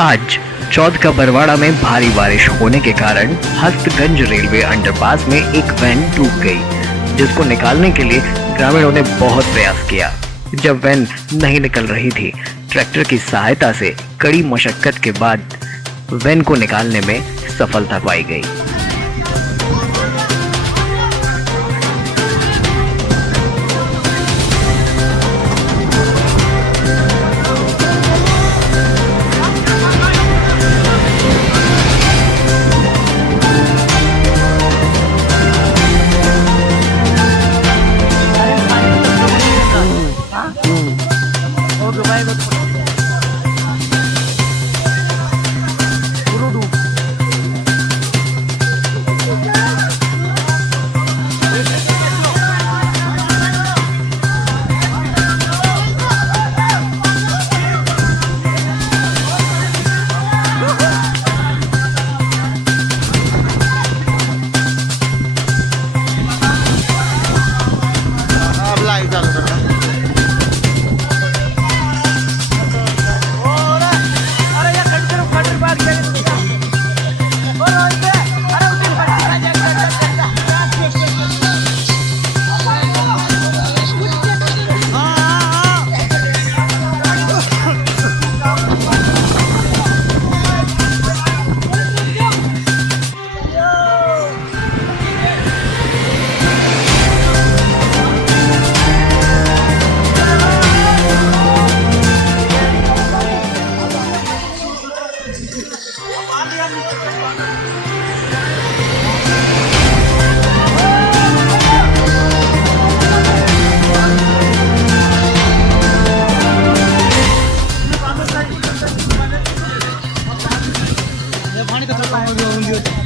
आज चौथ का बरवाड़ा में भारी बारिश होने के कारण हस्तगंज रेलवे अंडरपास में एक वैन डूब गई, जिसको निकालने के लिए ग्रामीणों ने बहुत प्रयास किया। जब वैन नहीं निकल रही थी, ट्रैक्टर की सहायता से कड़ी मशक्कत के बाद वैन को निकालने में सफलता पाई गई। पानी तो